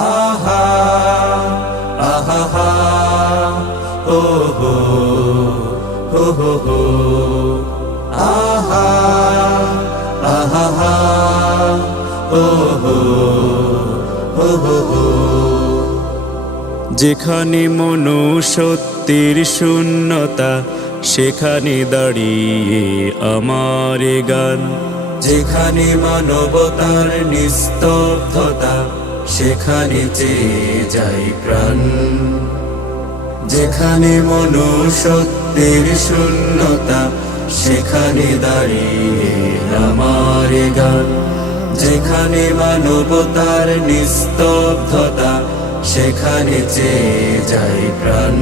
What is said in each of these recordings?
আহা আহা হা ও হো হো হো হো আহা আহা হা ও হো হো হো হো। যেখানে মনুষ্যত্বের শূন্যতা সেখানে দাঁড়িয়ে আমার গান, যেখানে মানবতার নিস্তব্ধতা সেখানে চেয়ে যায় প্রাণ, যেখানে মনুষ্যত্বের শূন্যতা সেখানে দাঁড়িয়ে আমার গান, যেখানে মানবতার নিস্তব্ধতা সেখানে চেয়ে যায় প্রাণ।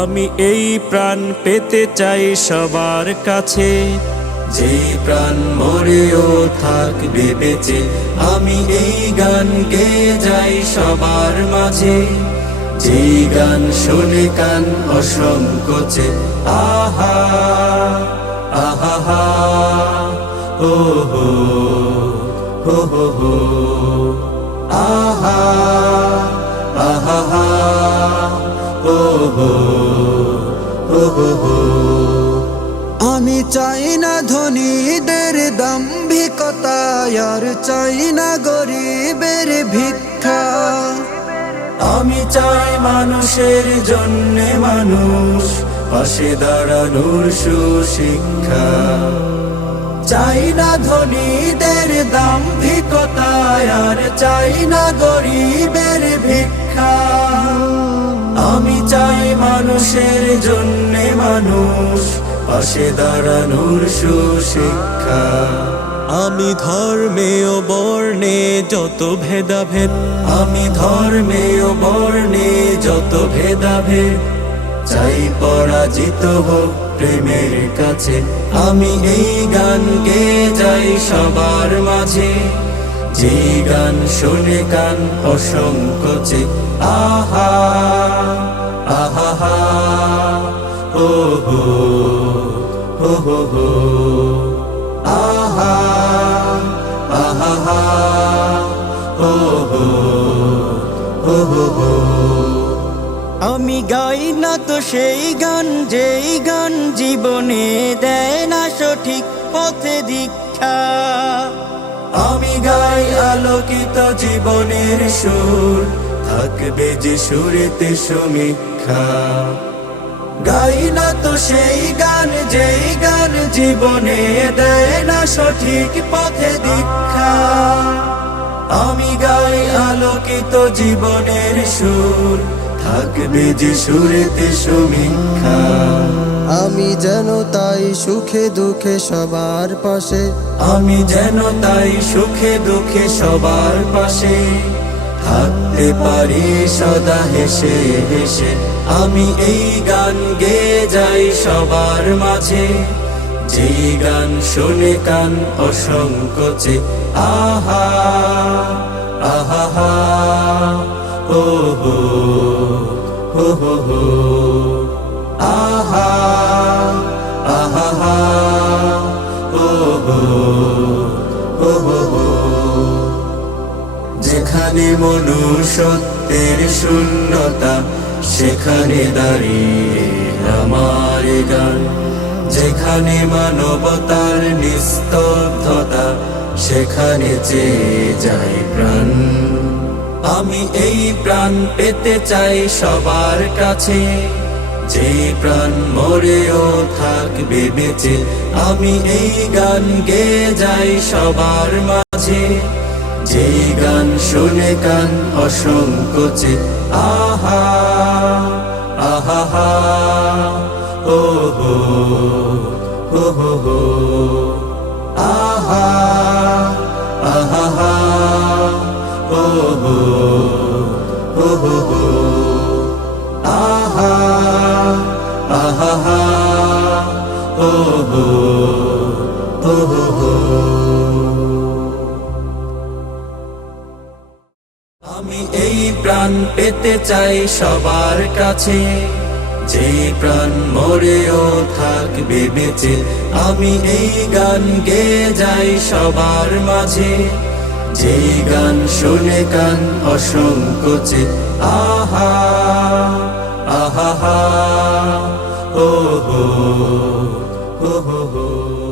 আমি এই প্রাণ পেতে চাই সবার কাছে, যেই প্রাণ মরেও থাকবে বেঁচে। আমি এই গান গেয়ে যাই সবার মাঝে, যেই গান শুনে কান অসংকোচে। আহা আহা হা ও হো হো হো হো আহা আহা হা ও হো হো হো হো। আমি চাই না ধনীদের দাম্ভিকতা, আর চাই না গরিবের ভিক্ষা। আমি চাই মানুষের জন্যে মানুষ, পাশে দাঁড়ানোর সুশিক্ষা। চাই না ধনীদের দাম্ভিকতা, আর চাই না গরিবের ভিক্ষা। আমি চাই মানুষের জন্যে মানুষ, পাশে দাঁড়ানোর সুশিক্ষা। আমি ধর্মে ও বর্ণে যত ভেদাভেদ, আমি ধর্মে ও বর্ণে যত ভেদাভেদ চাই পরাজিত হোক প্রেমের কাছে। আমি এই গান গেয়ে যাই সবার মাঝে, যে গান শুনে কান অসংকোচে। আহা আহা হা ও হো হো হো হো আহা আহা হা ও হো হো হো হো। আমি গাই না তো সেই গান, যেই গান জীবনে দেয় না সঠিক পথে দীক্ষা। আমি গাই আলোকিত জীবনের সুর, থাকবে যে সুরেতে সমীক্ষা। গাই না তো সেই গান, যেই গান জীবনে দেয় না সঠিক পথে দীক্ষা। আমি গাই আলোকিত জীবনের সুর, থাকবে যে সুরেতে সমীক্ষা। আমি যেন তাই সুখে দুঃখে সবার পাশে, আমি যেন তাই সুখে দুঃখে সবার পাশে থাকতে পারি সদা হেসে হেসে। আমি এই গান গেয়ে যাই সবার মাঝে, যেই গান শুনে কান অসংকোচে। আহা আহা হা ও হো হো হো হো আহা আহা হা ও হো হো হো হো। যেখানে মনুষ্যত্বের শূন্যতা সেখানে দাঁড়িয়ে আমার গান, যেখানে মানবতার নিস্তব্ধতা সেখানে চেয়ে যায় প্রাণ। আমি এই প্রাণ পেতে চাই সবার কাছে, যে প্রাণ মরেও থাকবে বেঁচে। আমি এই গান গেয়ে যাই সবার মাঝে, যে গান শুনে কান অসংকোচে। আহা আহা হা ও হো হো হো হো আহা আহা হা ও হো হো হো হো আহা আহা হা ও হো হো হো হো। আমি এই প্রাণ পেতে চাই সবার কাছে, যে প্রাণ মরেও থাকবে বেঁচে। আমি এই গান গেয়ে যাই সবার মাঝে, যেই গান শুনে কান অসংকোচে আহা আহা হা ও হো হো হো হো